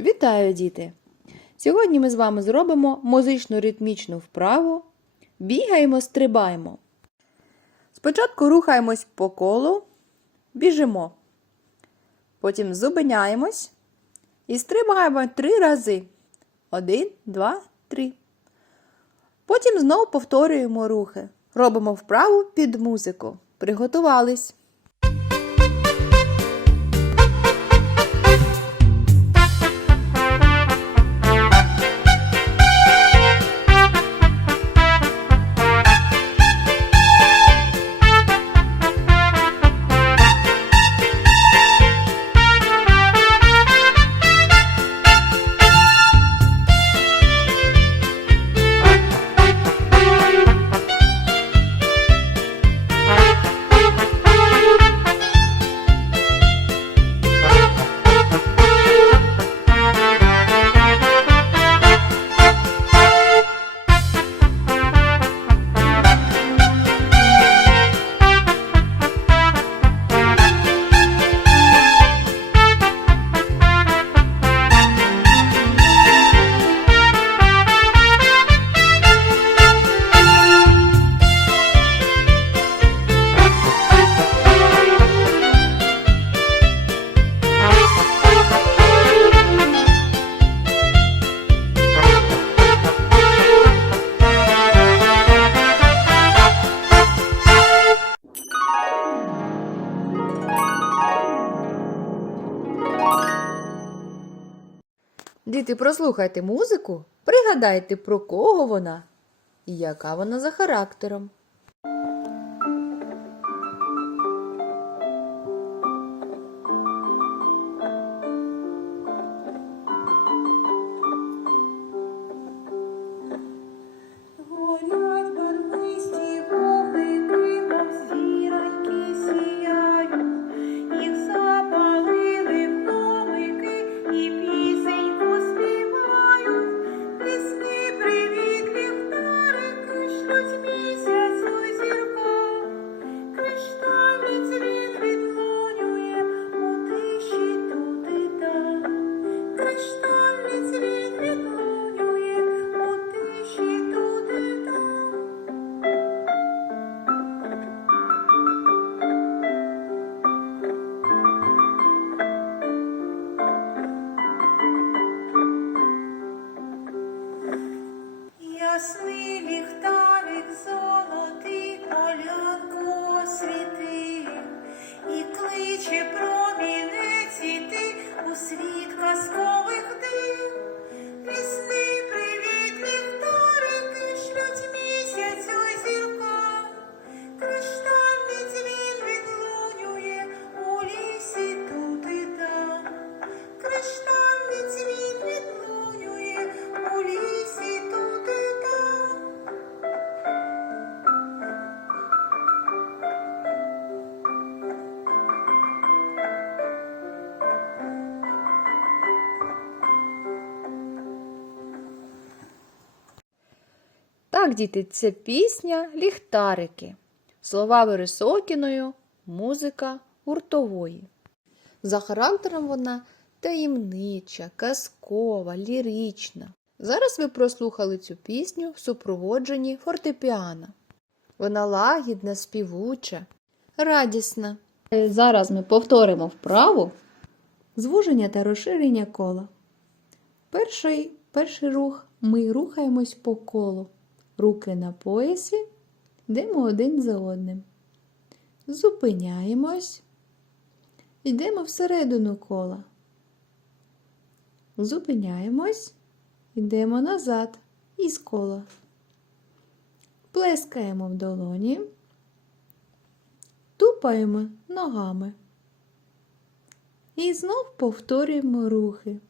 Вітаю, діти! Сьогодні ми з вами зробимо музично-ритмічну вправу. Бігаємо, стрибаємо. Спочатку рухаємось по колу, біжимо. Потім зупиняємось і стрибаємо три рази. Один, два, три. Потім знову повторюємо рухи. Робимо вправу під музику. Приготувались. Діти, прослухайте музику, пригадайте, про кого вона і яка вона за характером. Так, діти, це пісня Ліхтарики. Слова Вересокіною, музика гуртової. За характером вона таємнича, казкова, лірична. Зараз ви прослухали цю пісню в супроводженні фортепіано. Вона лагідна, співуча, радісна. Зараз ми повторимо вправу звуження та розширення кола. Перший, перший рух ми рухаємось по колу. Руки на поясі, йдемо один за одним. Зупиняємось, йдемо всередину кола. Зупиняємось, йдемо назад із кола. Плескаємо в долоні, тупаємо ногами. І знов повторюємо рухи.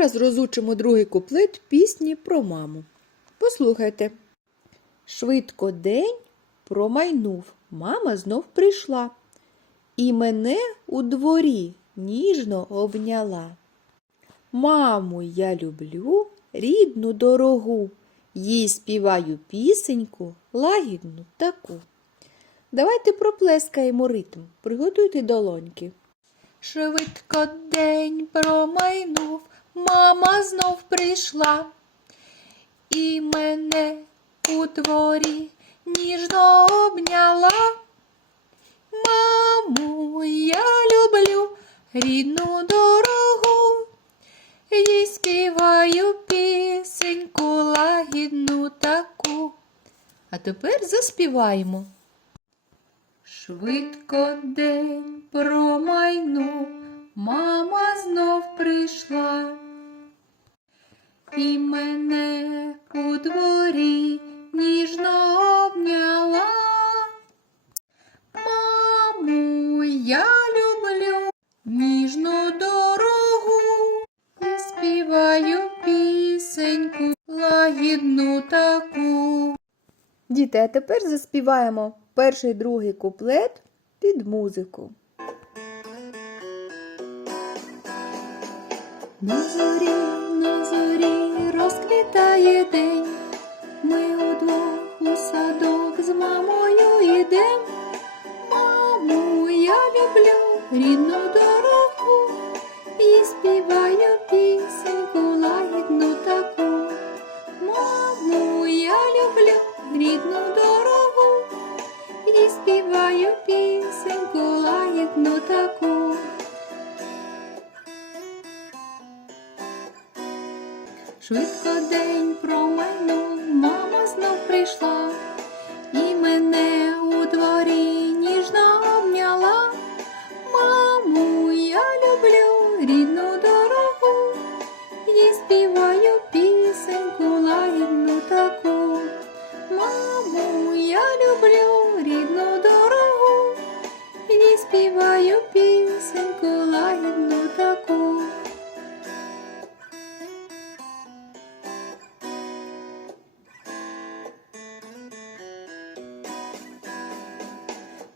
Зараз розучимо другий куплет пісні про маму. Послухайте. Швидко день промайнув, мама знов прийшла, і мене у дворі ніжно обняла. Маму я люблю, рідну дорогу, їй співаю пісеньку, лагідну таку. Давайте проплескаємо ритм, приготуйте долоньки. Швидко день промайнув, мама знов прийшла, і мене у дворі ніжно обняла. Маму, я люблю рідну дорогу, їй співаю пісеньку лагідну таку. А тепер заспіваємо. Швидко день промайнув, мама знов прийшла. І мене у дворі ніжно обняла. Маму, я люблю ніжну дорогу і співаю пісеньку лагідну таку. Діти, а тепер заспіваємо перший другий куплет під музику. На зорі, на зорі розквітає день. Ми удвох у садок з мамою йдем. Маму, я люблю рідну дорогу і співаю пісеньку Швидко день промайнув,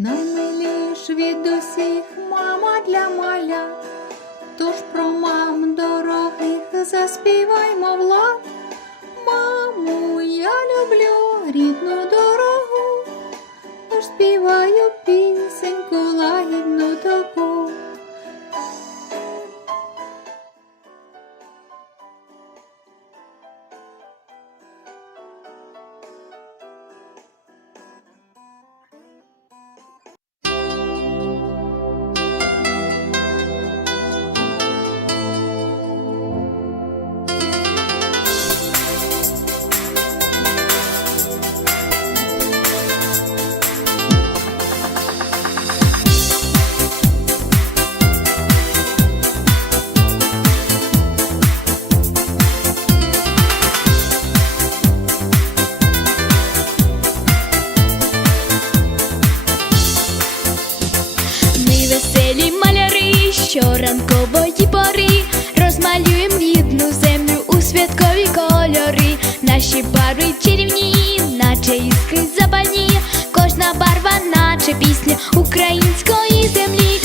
Наймиліш від усіх мама для маля, тож про мам дорогих заспіваймо влад. Маму, я люблю рідну дорогу, тож співаю пісеньку маляри, що ранкової пори розмалюєм рідну землю у святкові кольори. Наші барви чарівні, наче іскри забані, кожна барва, наче пісня української землі.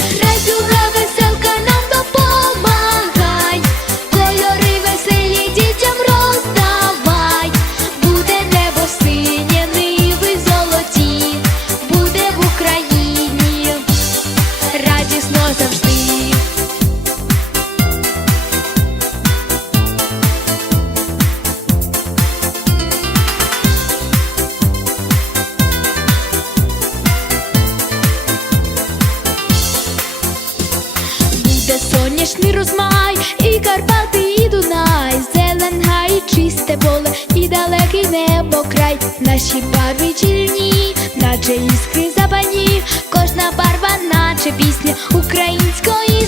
Буде розмай, і Карпати, і Дунай, Зеленга, і чисте поле, і далекий небо край. Наші барви чільні, наче іскри запані, кожна барва, наче пісня української